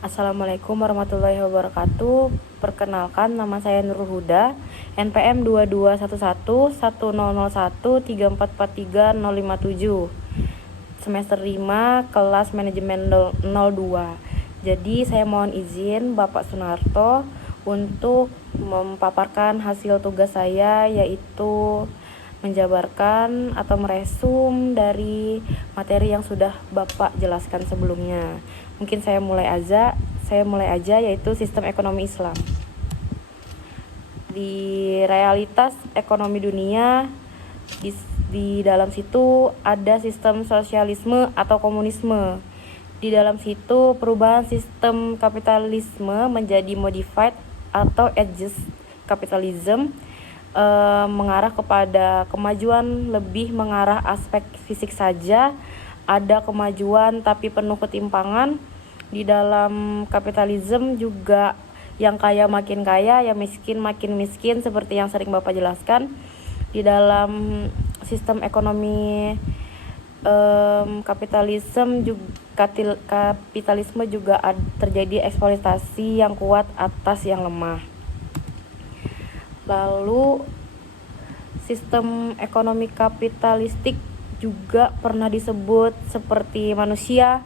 Assalamualaikum warahmatullahi wabarakatuh. Perkenalkan, nama saya Nurul Huda, NPM 2211100134430057, semester 5, kelas manajemen 02. Jadi saya mohon izin Bapak Sunarto untuk memaparkan hasil tugas saya, yaitu menjabarkan atau meresum dari materi yang sudah Bapak jelaskan sebelumnya. Mungkin saya mulai aja yaitu sistem ekonomi Islam. Di realitas ekonomi dunia, di dalam situ ada sistem sosialisme atau komunisme. Di dalam situ perubahan sistem kapitalisme menjadi modified atau adjust capitalism, mengarah kepada kemajuan lebih mengarah aspek fisik saja. Ada kemajuan tapi penuh ketimpangan. Di dalam kapitalisme juga yang kaya makin kaya, yang miskin makin miskin, seperti yang sering Bapak jelaskan. Di dalam sistem ekonomi kapitalisme juga terjadi eksploitasi yang kuat atas yang lemah. Lalu sistem ekonomi kapitalistik juga pernah disebut seperti manusia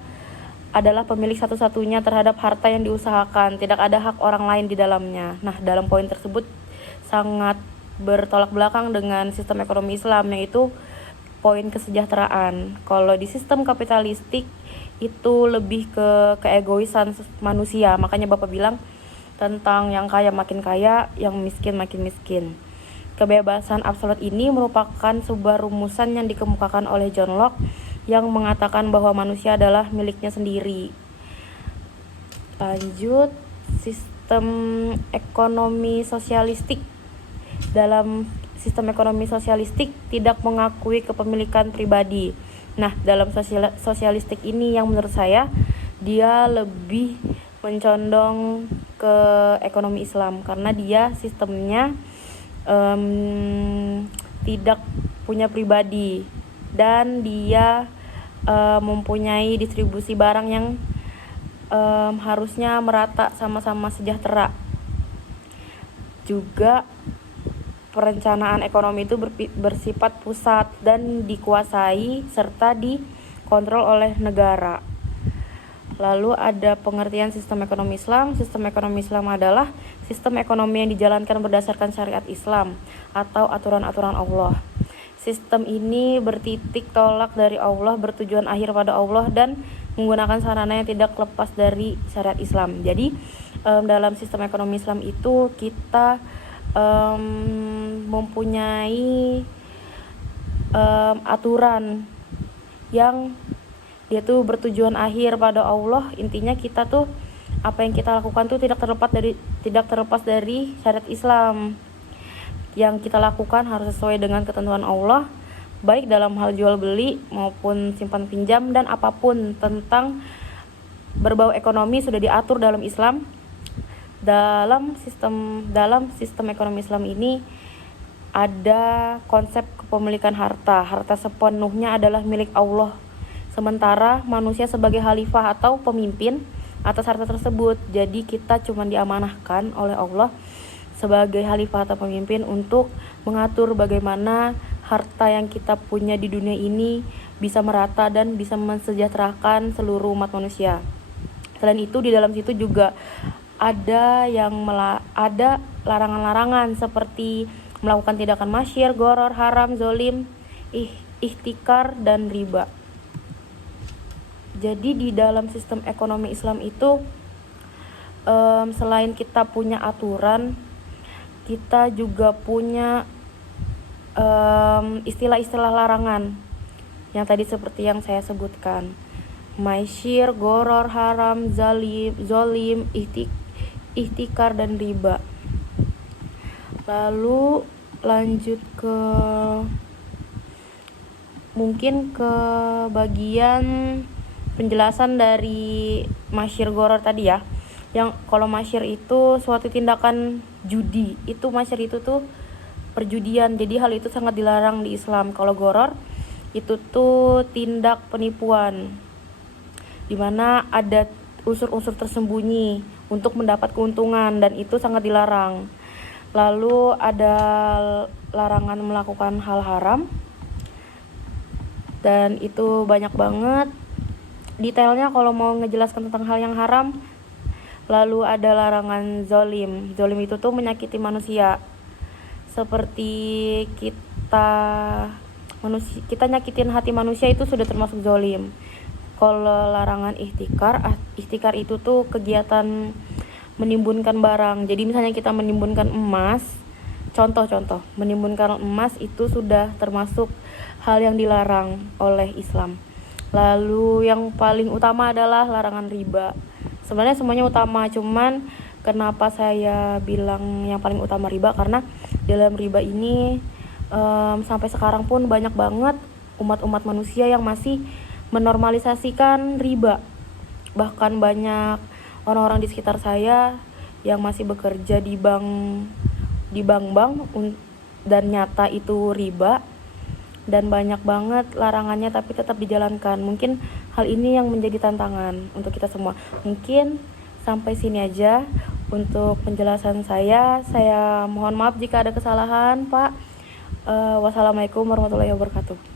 adalah pemilik satu-satunya terhadap harta yang diusahakan, tidak ada hak orang lain di dalamnya. Nah, dalam poin tersebut sangat bertolak belakang dengan sistem ekonomi Islam, yaitu poin kesejahteraan. Kalau di sistem kapitalistik itu lebih ke keegoisan manusia, makanya Bapak bilang tentang yang kaya makin kaya, yang miskin makin miskin. Kebebasan absolut ini merupakan sebuah rumusan yang dikemukakan oleh John Locke yang mengatakan bahwa manusia adalah miliknya sendiri. Lanjut, sistem ekonomi sosialistik. Dalam sistem ekonomi sosialistik tidak mengakui kepemilikan pribadi. Nah, dalam sosialistik ini yang menurut saya dia lebih mencondong ke ekonomi Islam karena dia sistemnya tidak punya pribadi dan dia mempunyai distribusi barang yang harusnya merata, sama-sama sejahtera. Juga perencanaan ekonomi itu bersifat pusat dan dikuasai serta dikontrol oleh negara. Lalu ada pengertian sistem ekonomi Islam. Sistem ekonomi Islam adalah sistem ekonomi yang dijalankan berdasarkan syariat Islam atau aturan-aturan Allah. Sistem ini bertitik tolak dari Allah, bertujuan akhir pada Allah, dan menggunakan sarana yang tidak lepas dari syariat Islam. Jadi dalam sistem ekonomi Islam itu kita mempunyai aturan yang dia tuh bertujuan akhir pada Allah. Intinya kita tuh apa yang kita lakukan tuh tidak terlepas dari syariat Islam. Yang kita lakukan harus sesuai dengan ketentuan Allah, baik dalam hal jual beli maupun simpan pinjam, dan apapun tentang berbau ekonomi sudah diatur dalam Islam. Dalam sistem ekonomi Islam ini ada konsep kepemilikan harta. Harta sepenuhnya adalah milik Allah. Sementara manusia sebagai khalifah atau pemimpin atas harta tersebut. Jadi kita cuma diamanahkan oleh Allah sebagai khalifah atau pemimpin untuk mengatur bagaimana harta yang kita punya di dunia ini bisa merata dan bisa mensejahterakan seluruh umat manusia. Selain itu, di dalam situ juga ada larangan-larangan seperti melakukan tindakan masyir, goror, haram, zolim, ihtikar, dan riba. Jadi di dalam sistem ekonomi Islam itu selain kita punya aturan, kita juga punya istilah-istilah larangan yang tadi seperti yang saya sebutkan: masyir, goror, haram, zolim, ihtikar, dan riba. Lalu lanjut ke bagian penjelasan dari masyir goror tadi ya. Yang kalau masyir itu suatu tindakan judi, itu masyir itu tuh perjudian, jadi hal itu sangat dilarang di Islam. Kalau goror itu tuh tindak penipuan, dimana ada unsur-unsur tersembunyi untuk mendapat keuntungan, dan itu sangat dilarang. Lalu ada larangan melakukan hal haram, dan itu banyak banget detailnya kalau mau ngejelaskan tentang hal yang haram. Lalu ada larangan zolim. Zolim itu tuh menyakiti manusia, seperti kita nyakitin hati manusia itu sudah termasuk zolim. Kalau larangan ihtikar itu tuh kegiatan menimbunkan barang. Jadi misalnya kita menimbunkan emas, contoh menimbunkan emas itu sudah termasuk hal yang dilarang oleh Islam. Lalu yang paling utama adalah larangan riba. Sebenarnya semuanya utama, cuman kenapa saya bilang yang paling utama riba, karena dalam riba ini sampai sekarang pun banyak banget umat-umat manusia yang masih menormalisasikan riba. Bahkan banyak orang-orang di sekitar saya yang masih bekerja di bank dan nyata itu riba, dan banyak banget larangannya tapi tetap dijalankan. Mungkin hal ini yang menjadi tantangan untuk kita semua. Mungkin sampai sini aja untuk penjelasan saya. Saya mohon maaf jika ada kesalahan, Pak. Wassalamualaikum warahmatullahi wabarakatuh.